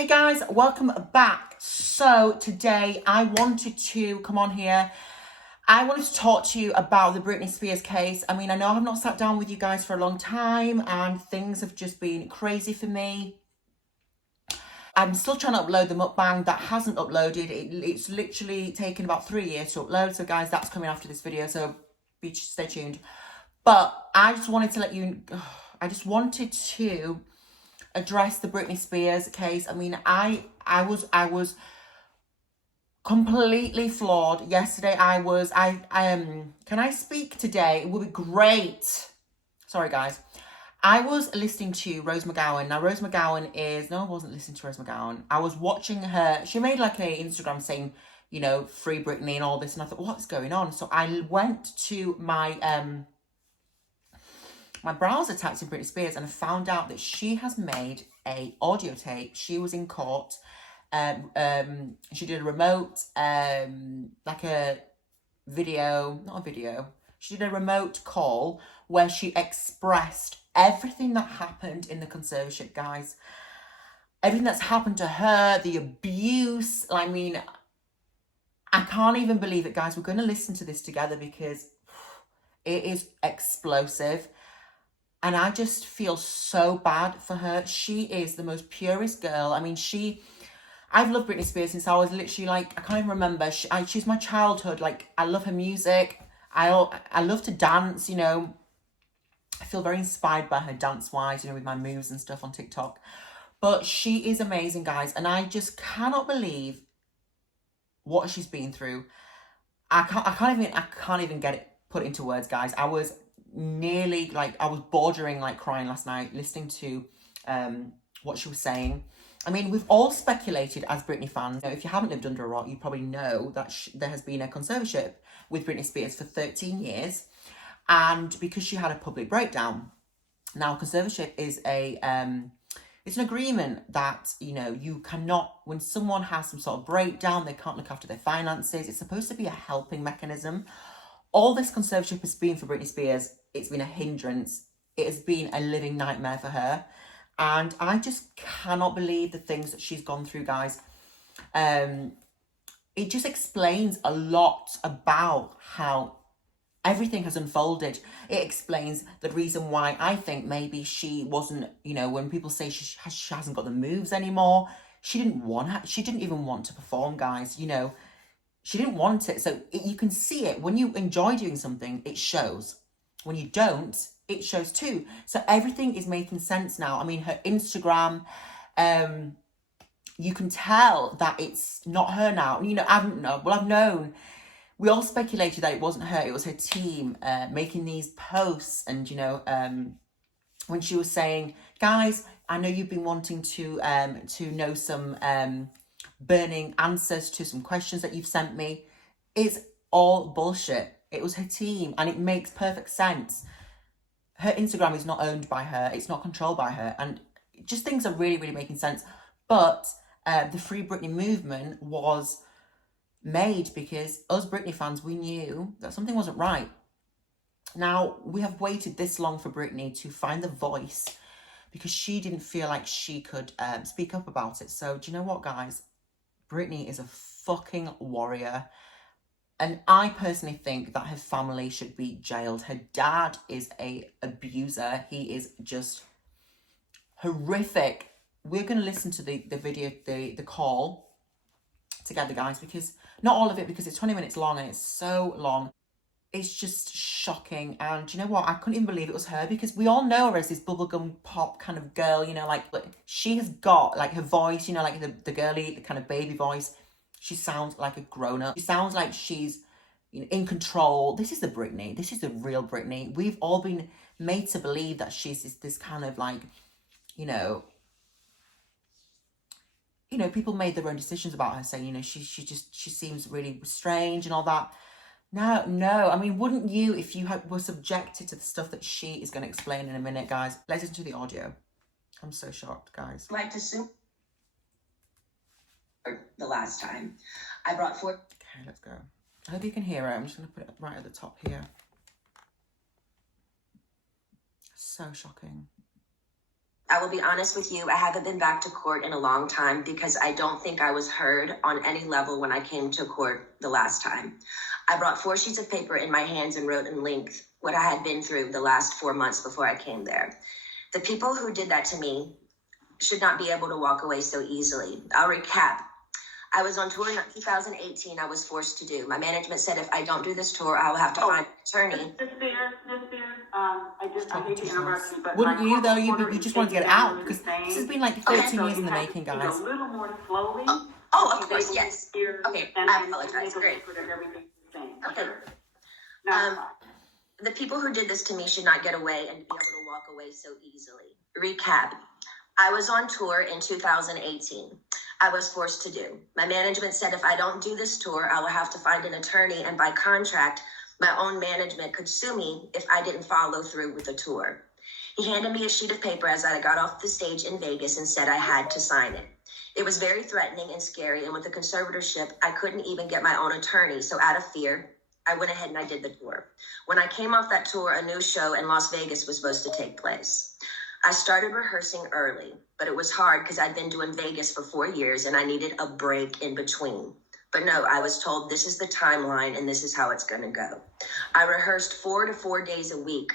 Hey guys, welcome back. So today I wanted to come on here. I wanted to talk to you about the Britney Spears case. I mean, I know I have not sat down with you guys for a long time and things have just been crazy for me. I'm still trying to upload the mukbang that hasn't uploaded. It's literally taken about 3 years to upload. So guys, that's coming after this video. So stay tuned. But I just wanted to let you, I just wanted to address the Britney Spears case. I mean, I was completely floored yesterday. Can I speak today? It would be great. Sorry guys. I was listening to Rose McGowan. Now Rose McGowan is, no, I wasn't listening to Rose McGowan. I was watching her. She made like an Instagram saying, you know, free Britney and all this. And I thought, what's going on? So I went to my browser, typed in Britney Spears, and I found out that she has made a audio tape. She was in court. She did a remote, like a video, not a video. She did a remote call where she expressed everything that happened in the conservatorship, guys. Everything that's happened to her, the abuse. I mean, I can't even believe it, guys. We're going to listen to this together because it is explosive. And I just feel so bad for her. She is the most purest girl. I mean, I've loved Britney Spears since I was literally like, I can't even remember. She's my childhood. Like, I love her music. I love to dance, you know. I feel very inspired by her dance-wise, you know, with my moves and stuff on TikTok. But she is amazing, guys. And I just cannot believe what she's been through. I can't even get it put into words, guys. I was nearly like, I was bordering like crying last night listening to what she was saying. I mean, we've all speculated as Britney fans. If you haven't lived under a rock, you probably know that there has been a conservatorship with Britney Spears for 13 years. And because she had a public breakdown. Now, conservatorship is it's an agreement that, you know, you cannot, when someone has some sort of breakdown, they can't look after their finances. It's supposed to be a helping mechanism. All this conservatorship has been for Britney Spears, it's been a hindrance. It has been a living nightmare for her. And I just cannot believe the things that she's gone through, guys. It just explains a lot about how everything has unfolded. It explains the reason why I think maybe she wasn't, you know, when people say she hasn't got the moves anymore, she didn't even want to perform, guys, you know. She didn't want it. So you can see it. When you enjoy doing something, it shows. When you don't, it shows too. So everything is making sense now. I mean, her Instagram, you can tell that it's not her now. You know, I've known. We all speculated that it wasn't her. It was her team making these posts. And, you know, when she was saying, guys, I know you've been wanting to know some burning answers to some questions that you've sent me. It's all bullshit. It was her team, and it makes perfect sense. Her Instagram is not owned by her. It's not controlled by her. And just things are really, really making sense. But the Free Britney movement was made because us Britney fans, we knew that something wasn't right. Now, we have waited this long for Britney to find the voice because she didn't feel like she could speak up about it. So do you know what, guys? Britney is a fucking warrior. And I personally think that her family should be jailed. Her dad is an abuser. He is just horrific. We're going to listen to the video, the call together, guys, because not all of it, because it's 20 minutes long and it's so long. It's just shocking. And you know what? I couldn't even believe it was her, because we all know her as this bubblegum pop kind of girl, you know, like she has got like her voice, you know, like the girly, the kind of baby voice. She sounds like a grown-up. She sounds like she's, you know, in control. This is the Britney. This is the real Britney. We've all been made to believe that she's this kind of like, you know, people made their own decisions about her, saying, you know, she seems really strange and all that. No. I mean, wouldn't you if you were subjected to the stuff that she is going to explain in a minute, guys? Let's listen to the audio. I'm so shocked, guys. Like to sue the last time I brought forth. Okay, let's go. I hope you can hear it. I'm just going to put it right at the top here. So shocking. I will be honest with you, I haven't been back to court in a long time because I don't think I was heard on any level when I came to court the last time. I brought 4 sheets of paper in my hands and wrote in length what I had been through the last 4 months before I came there. The people who did that to me should not be able to walk away so easily. I'll recap. I was on tour in 2018. I was forced to do. My management said if I don't do this tour, I will have to find an attorney. Miss Spears, I hate to interrupt you, but wouldn't you though? you You just wanted to get it out because this has been like 13 years in the making, guys. A little more slowly. Oh, of course, yes. Okay, I apologize. Great. Okay. The people who did this to me should not get away and be able to walk away so easily. Recap. I was on tour in 2018. I was forced to do. My management said if I don't do this tour, I will have to find an attorney, and by contract, my own management could sue me if I didn't follow through with the tour. He handed me a sheet of paper as I got off the stage in Vegas and said I had to sign it. It was very threatening and scary, and with the conservatorship, I couldn't even get my own attorney, so out of fear, I went ahead and I did the tour. When I came off that tour, a new show in Las Vegas was supposed to take place. I started rehearsing early, but it was hard because I'd been doing Vegas for 4 years and I needed a break in between. But no, I was told this is the timeline and this is how it's going to go. I rehearsed 4 to 4 days a week,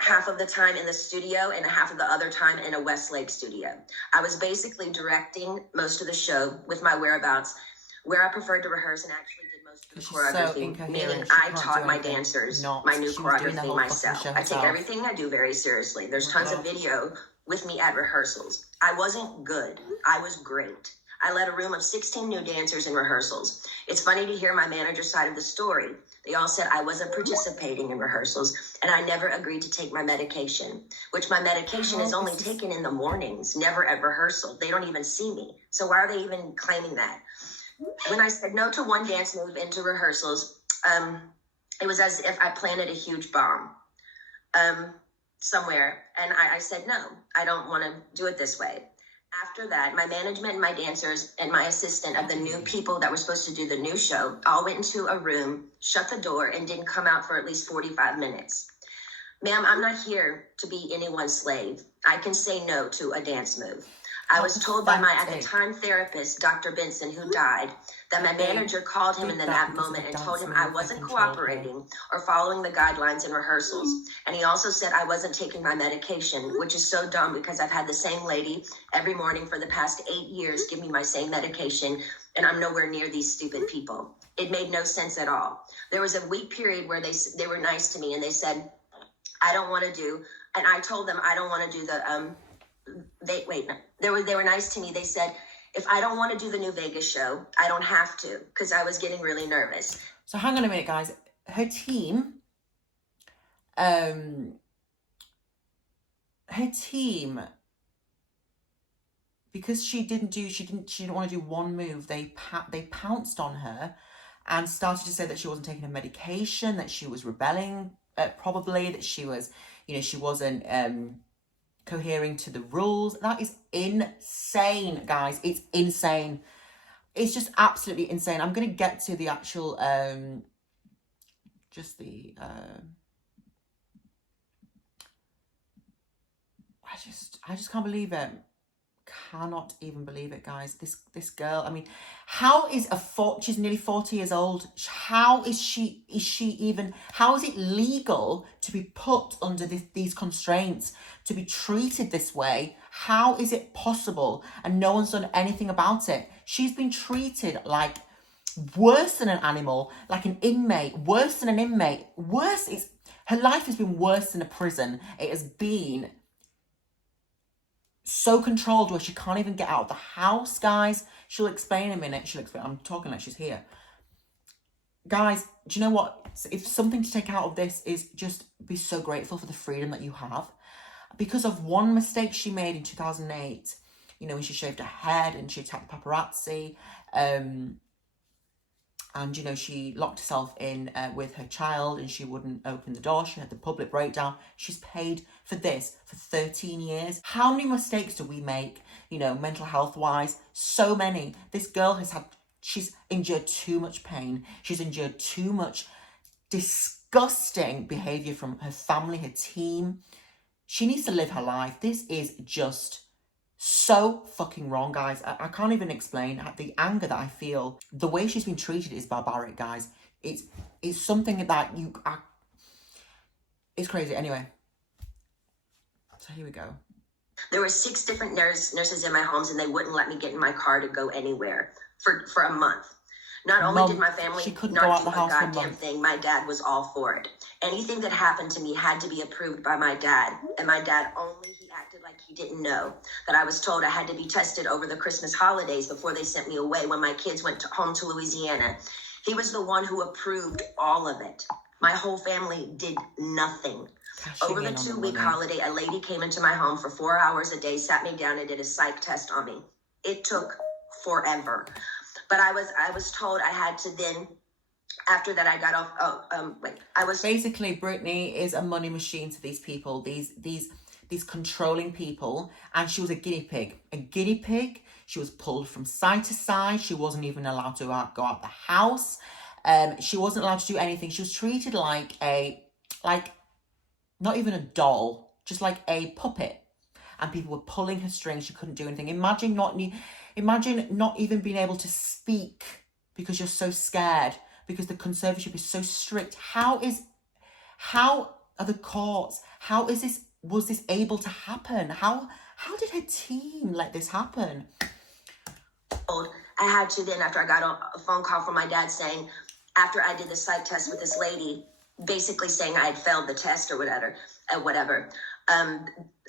half of the time in the studio and half of the other time in a Westlake studio. I was basically directing most of the show with my whereabouts, where I preferred to rehearse and actually did most of the choreography, meaning I taught my dancers my new choreography myself. I take everything I do very seriously. There's tons of video with me at rehearsals. I wasn't good. I was great. I led a room of 16 new dancers in rehearsals. It's funny to hear my manager's side of the story. They all said I wasn't participating in rehearsals and I never agreed to take my medication, which my medication is only taken in the mornings, never at rehearsal. They don't even see me. So why are they even claiming that? When I said no to one dance move into rehearsals, it was as if I planted a huge bomb somewhere. And I said, no, I don't want to do it this way. After that, my management and my dancers and my assistant of the new people that were supposed to do the new show all went into a room, shut the door, and didn't come out for at least 45 minutes. Ma'am, I'm not here to be anyone's slave. I can say no to a dance move. I was told by my, at the time, therapist, Dr. Benson, who died, that my manager called him in that moment and told him I wasn't cooperating or following the guidelines in rehearsals. And he also said I wasn't taking my medication, which is so dumb because I've had the same lady every morning for the past 8 years give me my same medication, and I'm nowhere near these stupid people. It made no sense at all. There was a week period where they were nice to me and they said, I don't want to do, and I told them I don't want to do the, they were nice to me. They said, if I don't want to do the new Vegas show, I don't have to, because I was getting really nervous. So hang on a minute, guys. Her team, because she didn't want to do one move, they pounced on her and started to say that she wasn't taking her medication, that she was rebelling, probably, that she was, she wasn't cohering to the rules. That is insane, guys. It's insane. It's just absolutely insane. I'm going to get to the actual, I just can't believe it. Cannot even believe it, guys. This girl, I mean, how is she's nearly 40 years old. How is she even, how is it legal to be put under these constraints, to be treated this way? How is it possible? And no one's done anything about it. She's been treated like worse than an animal, like an inmate, worse than an inmate, worse. Her life has been worse than a prison. It has been so controlled where she can't even get out of the house, guys. She'll explain in a minute. I'm talking like she's here. Guys, do you know what? If something to take out of this is just be so grateful for the freedom that you have. Because of one mistake she made in 2008, when she shaved her head and she attacked the paparazzi, and, she locked herself in with her child and she wouldn't open the door. She had the public breakdown. She's paid for this for 13 years. How many mistakes do we make, mental health wise? So many. This girl she's endured too much pain. She's endured too much disgusting behavior from her family, her team. She needs to live her life. This is just so fucking wrong, guys. I can't even explain the anger that I feel. The way she's been treated is barbaric, guys. It's something that it's crazy. Anyway, so here we go. There were 6 different nurses in my homes, and they wouldn't let me get in my car to go anywhere for a month. Not only did my family not do a goddamn thing, my dad was all for it. Anything that happened to me had to be approved by my dad, and my dad he acted like he didn't know that I was told I had to be tested over the Christmas holidays before they sent me away when my kids went home to Louisiana. He was the one who approved all of it. My whole family did nothing. Over the 2-week holiday, a lady came into my home for 4 hours a day, sat me down, and did a psych test on me. It took forever. But I was told I had to then, after that I got off, Basically, Britney is a money machine to these people, these controlling people, and she was a guinea pig. A guinea pig. She was pulled from side to side. She wasn't even allowed to go out the house. She wasn't allowed to do anything. She was treated like not even a doll, just like a puppet. And people were pulling her strings. She couldn't do anything. Imagine not even being able to speak because you're so scared, because the conservatorship is so strict. How are the courts? Was this able to happen? How did her team let this happen? I had to then, after I got a phone call from my dad saying, after I did the psych test with this lady, basically saying I had failed the test or whatever.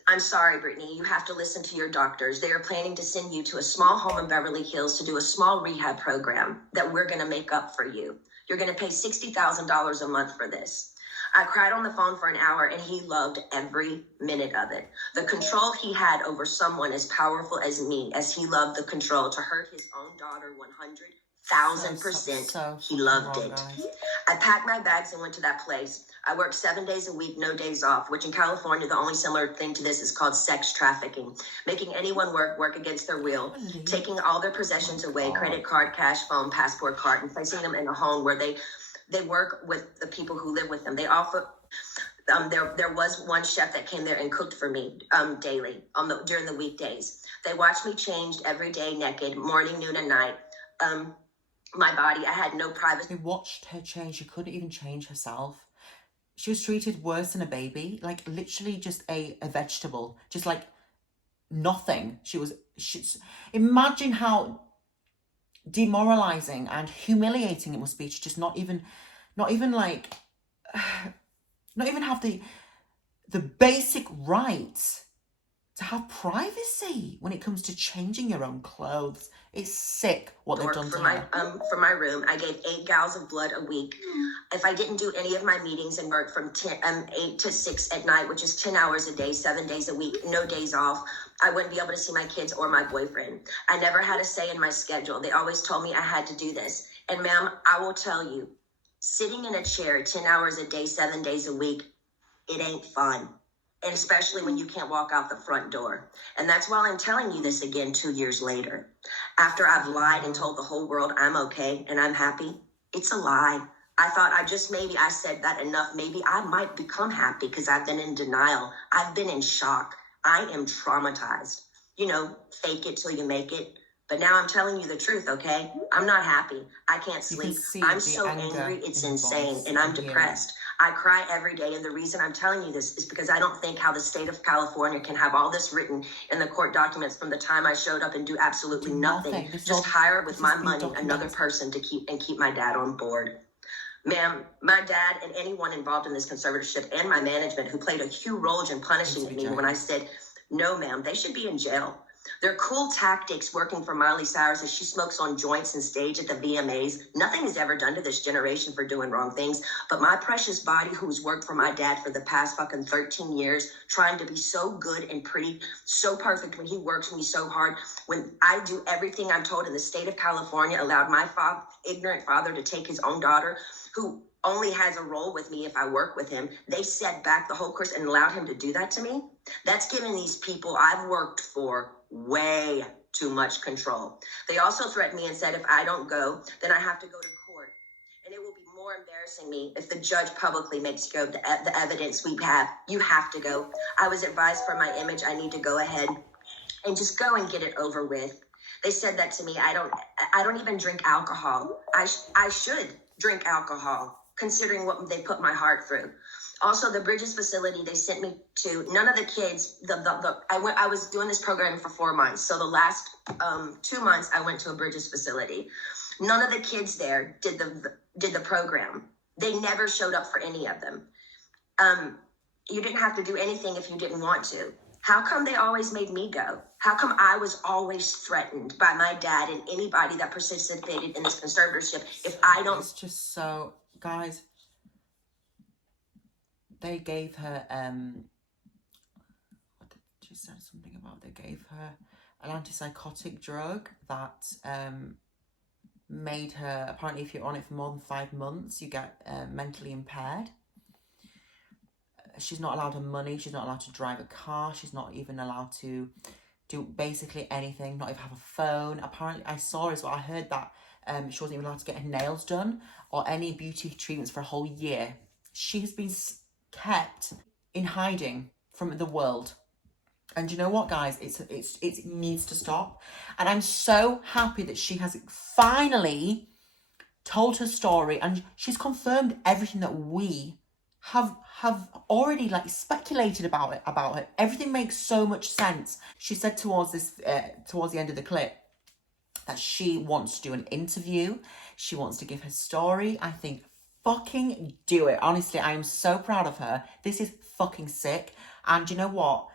I'm sorry, Britney, you have to listen to your doctors. They are planning to send you to a small home in Beverly Hills to do a small rehab program that we're going to make up for you. You're going to pay $60,000 a month for this. I cried on the phone for an hour, and he loved every minute of it. The control he had over someone as powerful as me, as he loved the control to hurt his own daughter 100,000%. He loved it. Guys. I packed my bags and went to that place. I worked 7 days a week, no days off, which in California, the only similar thing to this is called sex trafficking. Making anyone work against their will, taking all their possessions away, credit card, cash, phone, passport card, and placing them in a home where they work with the people who live with them. They offer, there was one chef that came there and cooked for me daily during the weekdays. They watched me changed every day naked, morning, noon, and night. My body, I had no privacy. They watched her change. She couldn't even change herself. She was treated worse than a baby, like literally just a vegetable, just like nothing. Imagine how demoralizing and humiliating it must be to just not even have the basic right to have privacy when it comes to changing your own clothes. It's sick what they've done to her. For my room, I gave 8 gallons of blood a week. If I didn't do any of my meetings and work from 8 to 6 at night, which is 10 hours a day, 7 days a week, no days off, I wouldn't be able to see my kids or my boyfriend. I never had a say in my schedule. They always told me I had to do this. And ma'am, I will tell you, sitting in a chair 10 hours a day, 7 days a week, it ain't fun. And especially when you can't walk out the front door. And that's why I'm telling you this again 2 years later. After I've lied and told the whole world I'm okay and I'm happy, it's a lie. I thought I said that enough. Maybe I might become happy because I've been in denial. I've been in shock. I am traumatized. Fake it till you make it. But now I'm telling you the truth, okay? I'm not happy. I can't sleep. I'm so angry, it's insane, and I'm depressed. I cry every day, and the reason I'm telling you this is because I don't think how the state of California can have all this written in the court documents from the time I showed up and do absolutely nothing. Just hire with my money another person to keep my dad on board. Ma'am, my dad and anyone involved in this conservatorship and my management who played a huge role in punishing me when I said, no, ma'am, they should be in jail. Their cool tactics working for Miley Cyrus as she smokes on joints and stage at the VMAs. Nothing is ever done to this generation for doing wrong things. But my precious body, who's worked for my dad for the past fucking 13 years, trying to be so good and pretty, so perfect when he works me so hard, when I do everything I'm told in the state of California, allowed my ignorant father to take his own daughter, who only has a role with me if I work with him. They set back the whole course and allowed him to do that to me. That's giving these people I've worked for way too much control. They also threatened me and said if I don't go, then I have to go to court. And it will be more more embarrassing me if the judge publicly makes you go the evidence we have. You have to go. I was advised for my image, I need to go ahead and just go and get it over with. They said that to me. I don't even drink alcohol. I should drink alcohol, considering what they put my heart through. Also, the Bridges facility they sent me to, none of the kids, I was doing this program for 4 months. So the last 2 months I went to a Bridges facility. None of the kids there did the program. They never showed up for any of them. You didn't have to do anything if you didn't want to. How come they always made me go? How come I was always threatened by my dad and anybody that participated in this conservatorship if I don't... It's just so... Guys, they gave her... what did she said something about? They gave her an antipsychotic drug that made her... Apparently, if you're on it for more than 5 months, you get mentally impaired. She's not allowed her money. She's not allowed to drive a car. She's not even allowed to do basically anything, not even have a phone. Apparently, I saw as well, I heard that she wasn't even allowed to get her nails done or any beauty treatments for a whole year. She has been kept in hiding from the world. And you know what, guys? It needs to stop. And I'm so happy that she has finally told her story and she's confirmed everything that we have already like speculated about her. Everything makes so much sense. She said towards the end of the clip that she wants to do an interview. She wants to give her story. I think fucking do it. Honestly, I am so proud of her. This is fucking sick. And you know what?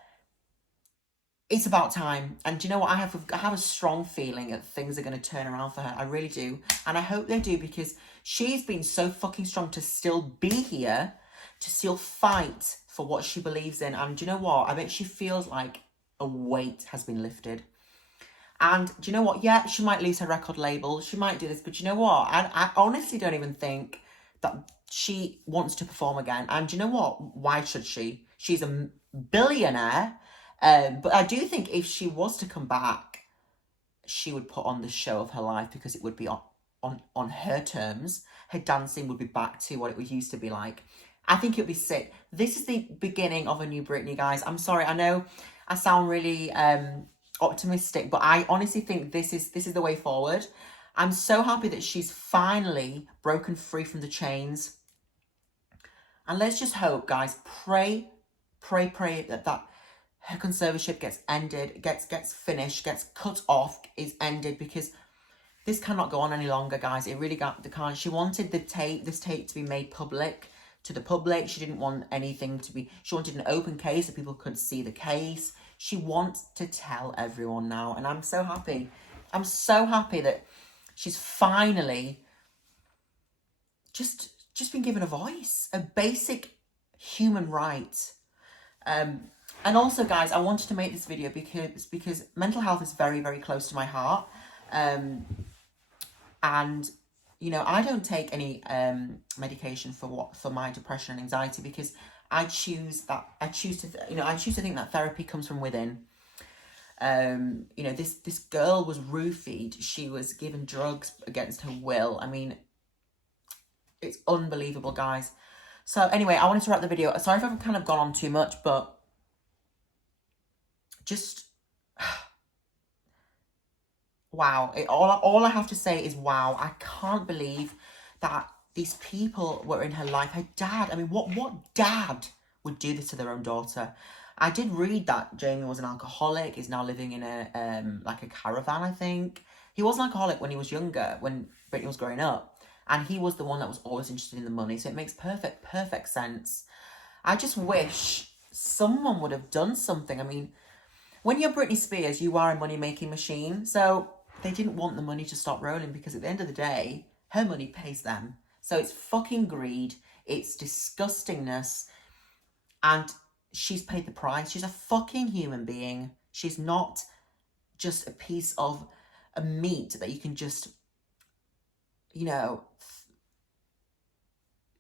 It's about time. And do you know what? I have a strong feeling that things are going to turn around for her. I really do. And I hope they do, because she's been so fucking strong to still be here, to still fight for what she believes in. And do you know what? I bet she feels like a weight has been lifted. And do you know what? Yeah, she might lose her record label. She might do this. But you know what? I honestly don't even think that she wants to perform again. And do you know what? Why should she? She's a billionaire. But I do think if she was to come back, she would put on the show of her life, because it would be on her terms. Her dancing would be back to what it used to be like. I think it would be sick. This is the beginning of a new Britney, guys. I'm sorry. I know I sound really optimistic, but I honestly think this is the way forward. I'm so happy that she's finally broken free from the chains. And let's just hope, guys, pray that her conservatorship gets ended, gets finished, gets cut off, is ended, because this cannot go on any longer, guys. It really can't. She wanted this tape to be made public to the public. She didn't want anything to be... She wanted an open case so people could see the case. She wants to tell everyone now, and I'm so happy. I'm so happy that she's finally just been given a voice, a basic human right. And also, guys, I wanted to make this video because mental health is very, very close to my heart. And, you know, I don't take any medication for my depression and anxiety, because I choose to think that therapy comes from within. You know, this girl was roofied. She was given drugs against her will. I mean, it's unbelievable, guys. So anyway, I wanted to wrap the video. Sorry if I've kind of gone on too much, but just wow. All I have to say is wow. I can't believe that these people were in her life. Her dad, I mean, what dad would do this to their own daughter? I did read that Jamie was an alcoholic. He's now living in a like a caravan, I think. He was an alcoholic when he was younger, when Britney was growing up. And he was the one that was always interested in the money. So it makes perfect sense. I just wish someone would have done something. I mean, when you're Britney Spears, you are a money-making machine. So they didn't want the money to stop rolling, because at the end of the day, her money pays them. So it's fucking greed. It's disgustingness. And she's paid the price. She's a fucking human being. She's not just a piece of a meat that you can just, you know,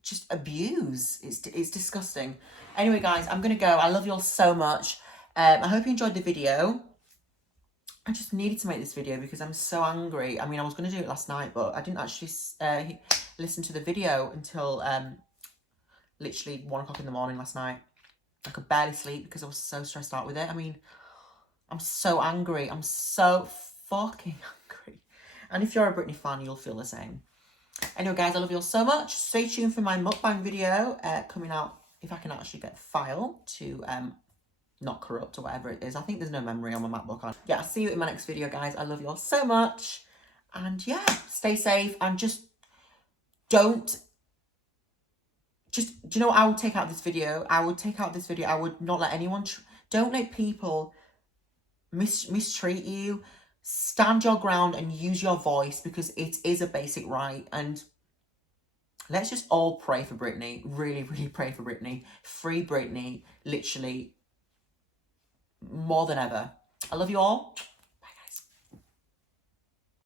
just abuse. It's disgusting. Anyway, guys, I'm going to go. I love you all so much. I hope you enjoyed the video. I just needed to make this video because I'm so angry. I mean, I was going to do it last night, but I didn't actually listen to the video until literally 1 o'clock in the morning last night. I could barely sleep because I was so stressed out with it. I mean, I'm so angry. I'm so fucking angry. And if you're a Britney fan, you'll feel the same. Anyway, guys, I love you all so much. Stay tuned for my mukbang video coming out, if I can actually get a file to not corrupt or whatever it is. I think there's no memory on my MacBook. Yeah, I'll see you in my next video, guys. I love you all so much. And yeah, stay safe and just don't... do you know what I would take out this video? I would not let anyone... don't let people mistreat you. Stand your ground and use your voice, because it is a basic right. And let's just all pray for Britney. Really, really pray for Britney. Free Britney, literally, more than ever. I love you all.